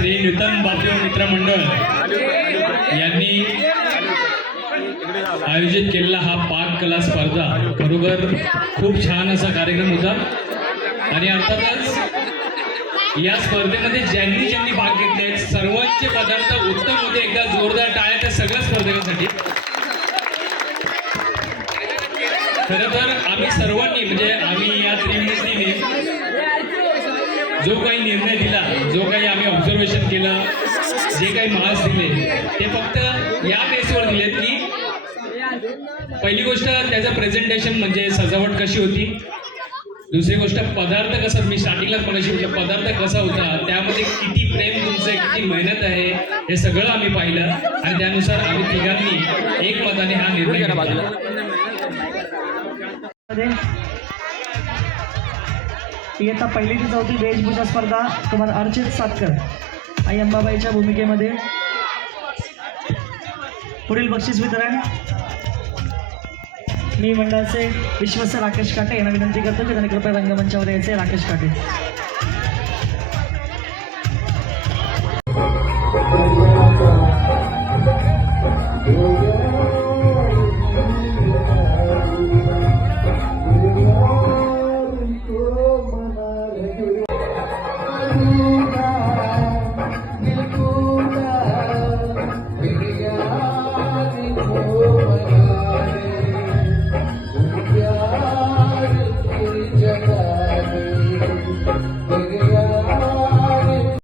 श्री नूतन बापू मित्रमंडळ यांनी आयोजित केलेला हा पाक कला स्पर्धा बरोबर खूप छान असा कार्यक्रम होता। आणि अर्थातच या स्पर्धेमध्ये ज्यांनी ज्यांनी भाग घेतले सर्वांचे पदार्थ उत्तम होते। एकदा जोरदार टाळ्या त्या सगळ्या स्पर्धकांसाठी। खरं तर आम्ही सर्वांनी म्हणजे आम्ही या त्रिमूर्तीने जो काही निर्णय दिला, जो काही आम्ही ऑब्झर्वेशन केलं, जे काही मार्क्स दिले ते फक्त या बेसवर दिलेत की पहिली गोष्ट त्याचं प्रेझेंटेशन म्हणजे सजावट कशी होती, दुसरी गोष्ट पदार्थ कसा, मी स्टार्टिंगलाच मगाशी म्हटलं पदार्थ कसा होता, त्यामध्ये किती प्रेम तुमचं, किती मेहनत आहे, हे सगळं आम्ही पाहिलं आणि त्यानुसार आम्ही तिघांनी एकमताने हा निर्णय घेतला। इयत्ता पहिली ते चौथी वेशभूषा स्पर्धा तुम्हाला अर्चित सातकर आई अंबाबाईच्या भूमिकेमध्ये पुढील बक्षीस वितरण मी मंडळाचे विश्वस्त राकेश काटे यांना विनंती करतो की त्यांनी कृपया रंगमंचावर यायचे। राकेश काटे।